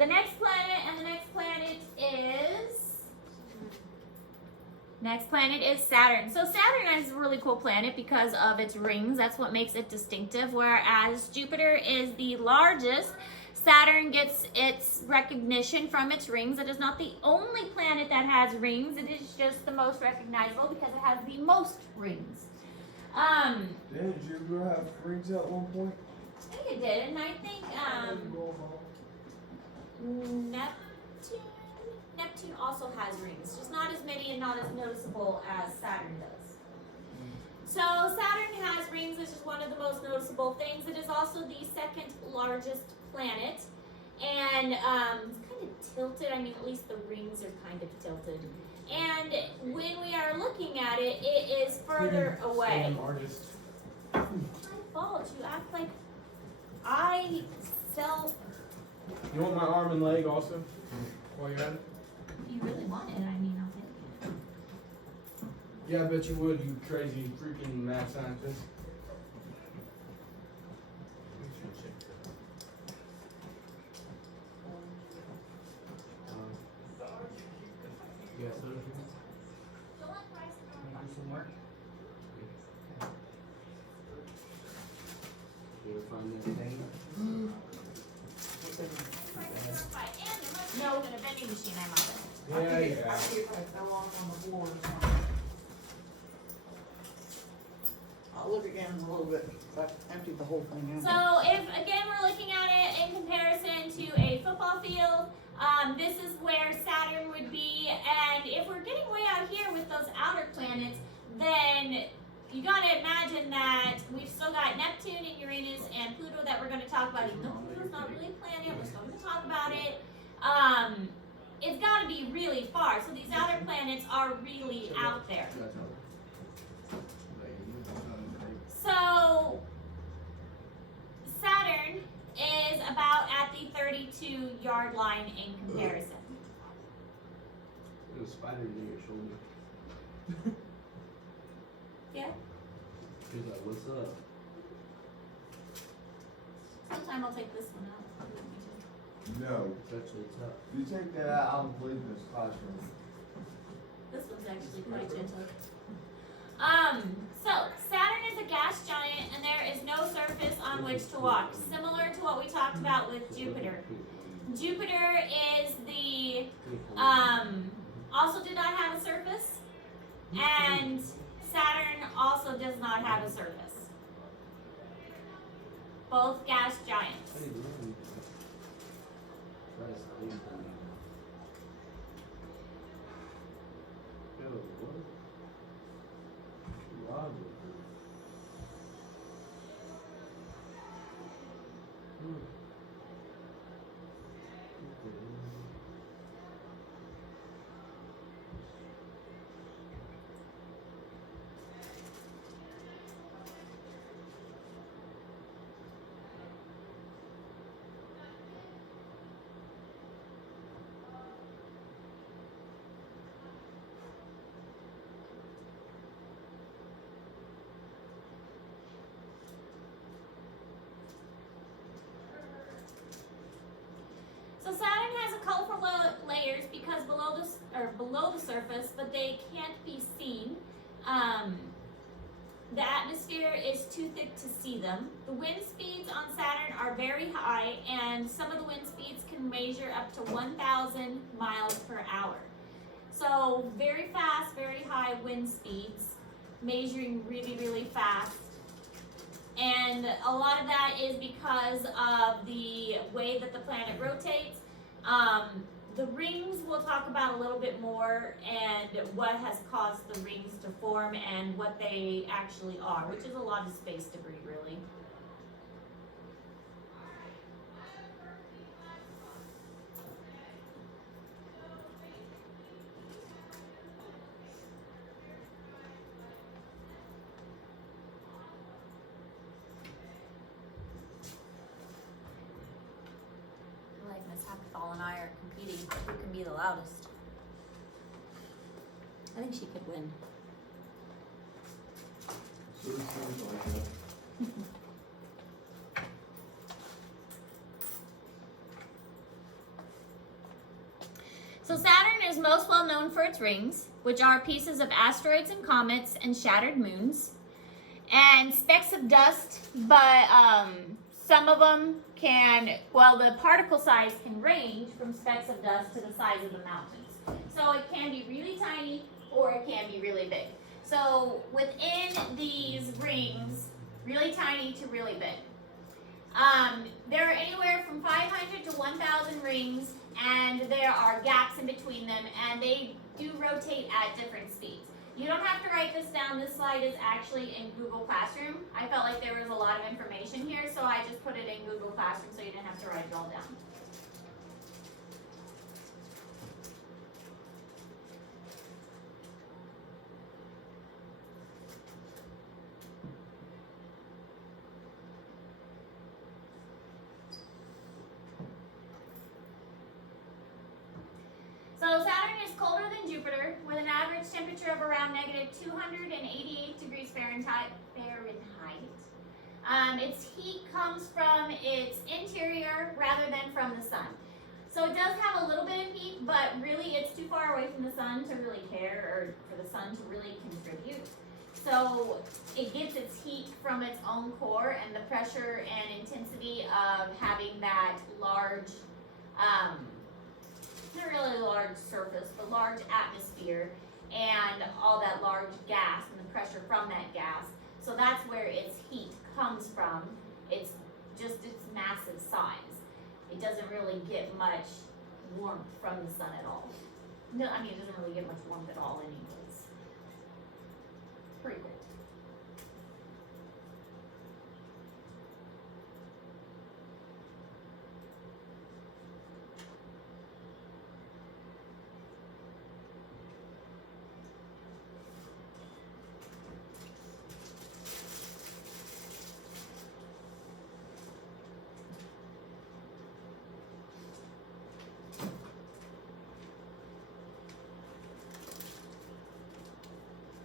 the next planet, and the next planet is Saturn. So Saturn is a really cool planet because of its rings. That's what makes it distinctive, whereas Jupiter is the largest. Saturn gets its recognition from its rings. It is not the only planet that has rings. It is just the most recognizable because it has the most rings. Didn't Jupiter have rings at one point? I think it did, and I think Neptune also has rings, just not as many and not as noticeable as Saturn does. So Saturn has rings, which is one of the most noticeable things. It is also the second largest planet, and it's kind of tilted. I mean, at least the rings are kind of tilted. And when we are looking at it, it is further away. My fault. You act like I sell. You want my arm and leg also? While you're at it? If you really want it, I mean, I'll take it. Yeah, I bet you would, you crazy freaking mad scientist. You got soda for me? Do some work? You ever find that thing? No, in a vending machine, I might. Yeah, yeah. I fell off on the floor. I'll look again in a little bit. I emptied the whole thing out. So if, again, we're looking at it in comparison to a football field, this is where Saturn would be, and if we're getting way out here with those outer planets, then you gotta imagine that we've still got Neptune and Uranus and Pluto that we're gonna talk about. Even though Pluto's not really a planet, we're still gonna talk about it. It's gotta be really far, so these outer planets are really out there. So Saturn is about at the 32-yard line in comparison. There's a spider near your shoulder. Yeah. He's like, what's up? Sometime I'll take this one out. No. It's actually tough. You take that out, I don't believe in this classroom. This one's actually quite gentle. So Saturn is a gas giant, and there is no surface on which to walk, similar to what we talked about with Jupiter. Jupiter is the also did not have a surface, and Saturn also does not have a surface. Both gas giants. So Saturn has a colorful layers because below the surface, but they can't be seen. The atmosphere is too thick to see them. The wind speeds on Saturn are very high, and some of the wind speeds can measure up to 1,000 miles per hour. So very fast, very high wind speeds, measuring really, really fast. And a lot of that is because of the way that the planet rotates. The rings we'll talk about a little bit more, and what has caused the rings to form and what they actually are, which is a lot of space debris, really. Like Miss Hackathall and I are competing who can be the loudest. I think she could win. Sort of sounds like that. So Saturn is most well known for its rings, which are pieces of asteroids and comets and shattered moons, and specks of dust, but some of them can, well, the particle size can range from specks of dust to the size of the mountains. So it can be really tiny or it can be really big. So within these rings, really tiny to really big. There are anywhere from 500 to 1,000 rings, and there are gaps in between them, and they do rotate at different speeds. You don't have to write this down. This slide is actually in Google Classroom. I felt like there was a lot of information here, so I just put it in Google Classroom so you didn't have to write it all down. So Saturn is colder than Jupiter, with an average temperature of around negative 288 degrees Fahrenheit. Its heat comes from its interior rather than from the sun. So it does have a little bit of heat, but really it's too far away from the sun to really care, or for the sun to really contribute. So it gets its heat from its own core and the pressure and intensity of having that large, not really large surface, but large atmosphere and all that large gas and the pressure from that gas. So that's where its heat comes from. It's just its massive size. It doesn't really get much warmth from the sun at all. No, I mean, it doesn't really get much warmth at all anyways. Pretty cool.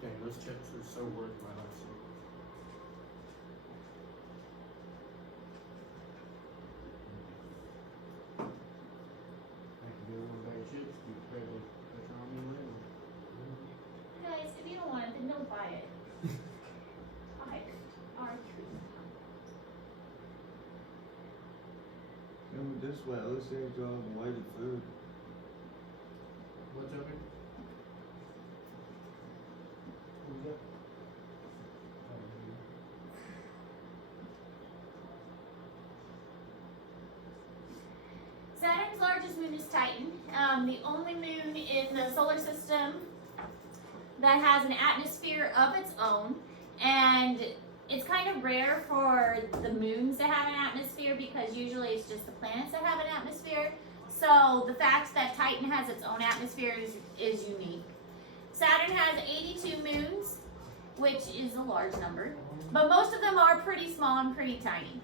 Dang, those chips are so worth my life. I can get one bag of chips, you pay the pressure on me later. Guys, if you don't want it, then don't buy it. Buy it. Our treat. Coming this way, it looks like y'all have weighted food. What's over? What was that? Saturn's largest moon is Titan, the only moon in the solar system that has an atmosphere of its own, and it's kind of rare for the moons to have an atmosphere because usually it's just the planets that have an atmosphere. So the fact that Titan has its own atmosphere is unique. Saturn has 82 moons, which is a large number, but most of them are pretty small and pretty tiny.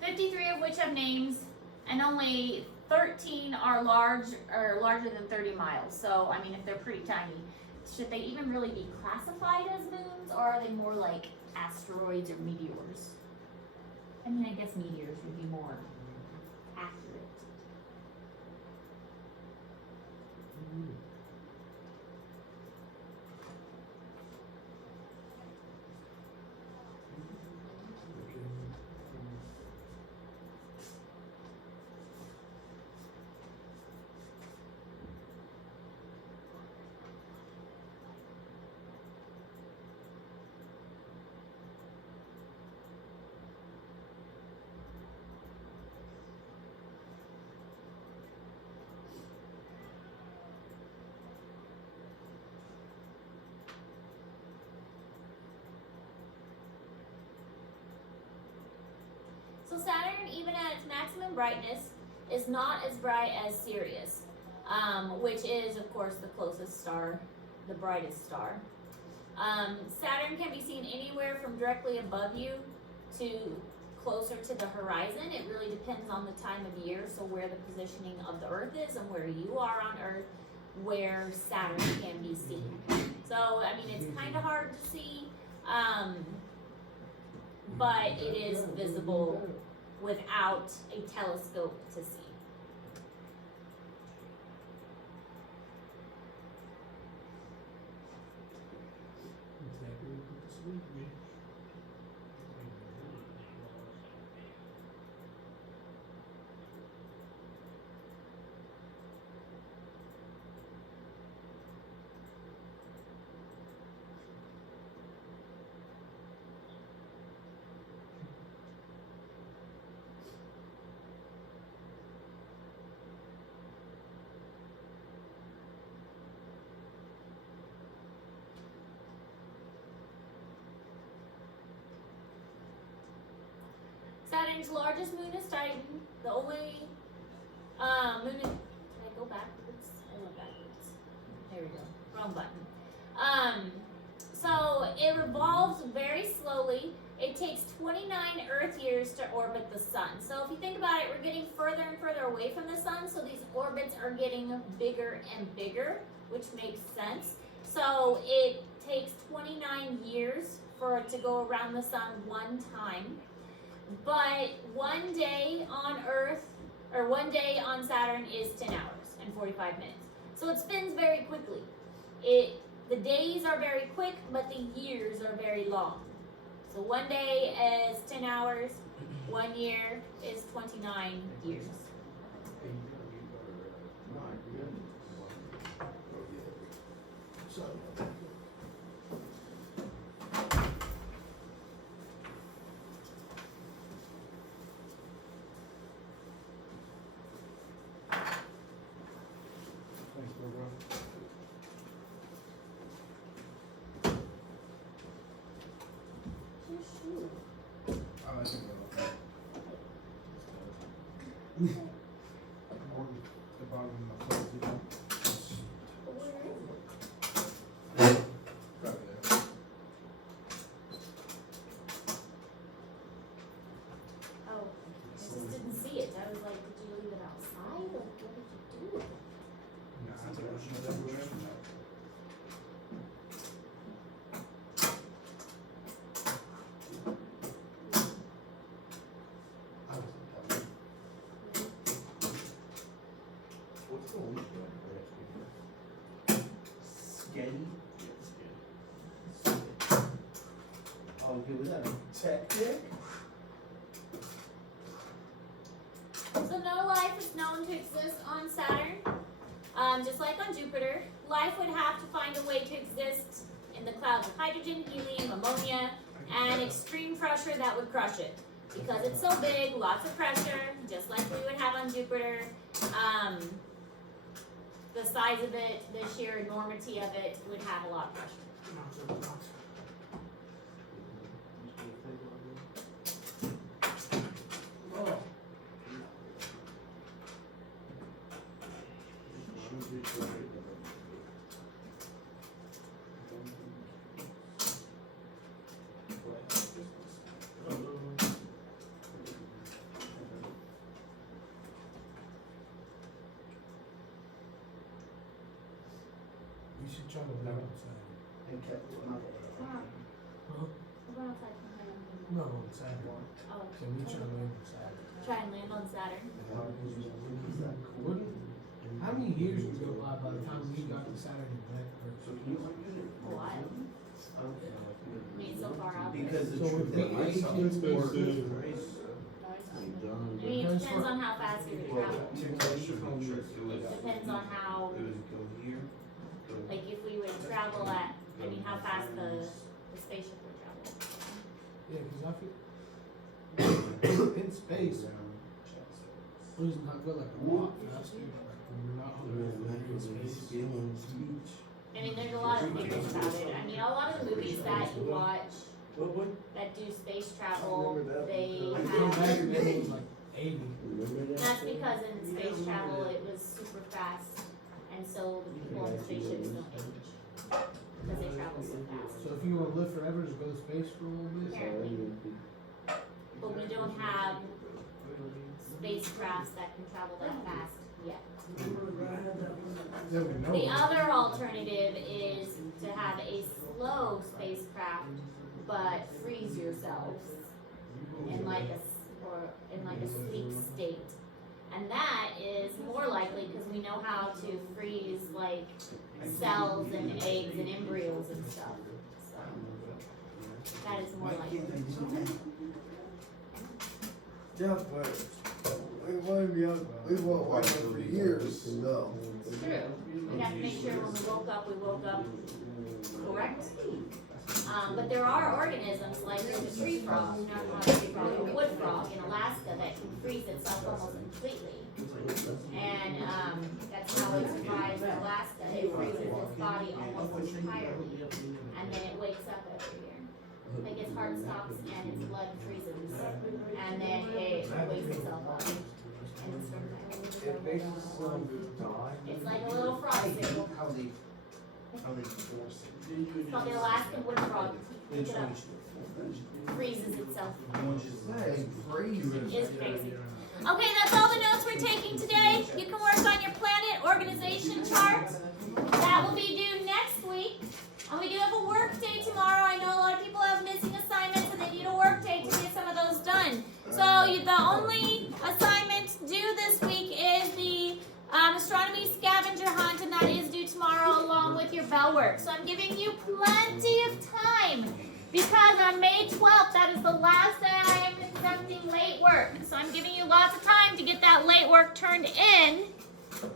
53 of which have names, and only 13 are larger than 30 miles. So, I mean, if they're pretty tiny, should they even really be classified as moons, or are they more like asteroids or meteors? I mean, I guess meteors would be more accurate. So Saturn, even at its maximum brightness, is not as bright as Sirius, which is, of course, the closest star, the brightest star. Saturn can be seen anywhere from directly above you to closer to the horizon. It really depends on the time of year, so where the positioning of the Earth is and where you are on Earth, where Saturn can be seen. So, I mean, it's kind of hard to see, but it is visible without a telescope to see. Exactly what this week means. Saturn's largest moon is Titan. The only moon in, can I go backwards? I went backwards. There we go. Wrong button. So it revolves very slowly. It takes 29 Earth years to orbit the sun. So if you think about it, we're getting further and further away from the sun, so these orbits are getting bigger and bigger, which makes sense. So it takes 29 years for it to go around the sun one time. But one day on Earth, or one day on Saturn is 10 hours and 45 minutes. So it spins very quickly. The days are very quick, but the years are very long. So one day is 10 hours, 1 year is 29 years. So, thanks, bro. I like it. The bottom of my clothes, you know? Probably there. Oh, I just didn't see it. I was like, did you leave it outside? Like, what did you do with it? Nah, I thought it was everywhere. I was What's the least one? Sketty? Oh, okay, was that a tech deck? So no life is known to exist on Saturn. Just like on Jupiter, life would have to find a way to exist in the clouds of hydrogen, helium, ammonia, and extreme pressure that would crush it. Because it's so big, lots of pressure, just like we would have on Jupiter. The size of it, the sheer enormity of it would have a lot of pressure. Oh. You should try to live outside. And kept it not Huh? We're going outside from here. No, on Saturn. Oh, Can we try to live outside? try and land on Saturn. Wouldn't? How many years would go by the time we got to Saturn and back? So can you unmute it? A while. I mean, so far out there. Because the So truth if we that I saw age was it, more it's- I mean, it depends on how fast you would travel. Depends Depends on how, It was go here. Go. like if we would travel at, I mean, how fast the spaceship would travel. Yeah, cause I feel in space, please not go like a lot faster. Like when we're not on Earth, we're in space. I mean, there's a lot of theories about it. I mean, a lot of the movies that you watch What? that do space travel, they I feel back have, then it was like 80. that's because in space travel it was super fast, and so the people on the spaceships don't age. Because they travel so fast. So if you want to live forever, just go to space for a little bit. Apparently. But we don't have spacecrafts that can travel that fast yet. Then we know. The other alternative is to have a slow spacecraft, but freeze yourselves in like a more likely because we know how to freeze like cells and eggs and embryos and stuff. So that is more likely. Yeah, but we won't wait for years to know. It's true. We have to make sure when we woke up correct. But there are organisms like there's a tree frog, not a tree frog, a wood frog in Alaska that can freeze itself almost completely. And that's how it survives in Alaska. It freezes its body almost entirely, and then it wakes up every year. Like its heart stops and its blood freezes, and then it wakes itself up. And it's It makes some die. It's like a little frog. How they force it. It's called the Alaskan wood frog. Look it up. Freezes itself. Say, freeze. It's crazy. Okay, that's all the notes we're taking today. You can work on your planet organization chart. That will be due next week. And we do have a work day tomorrow. I know a lot of people have missing assignments and they need a work day to get some of those done. So the only assignment due this week is the astronomy scavenger hunt, and that is due tomorrow along with your bell work. So I'm giving you plenty of time because on May 12th, that is the last day I am accepting late work. So I'm giving you lots of time to get that late work turned in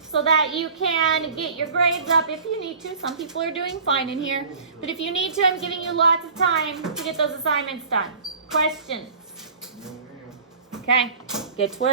so that you can get your grades up if you need to. Some people are doing fine in here. But if you need to, I'm giving you lots of time to get those assignments done. Questions? Okay, get to work.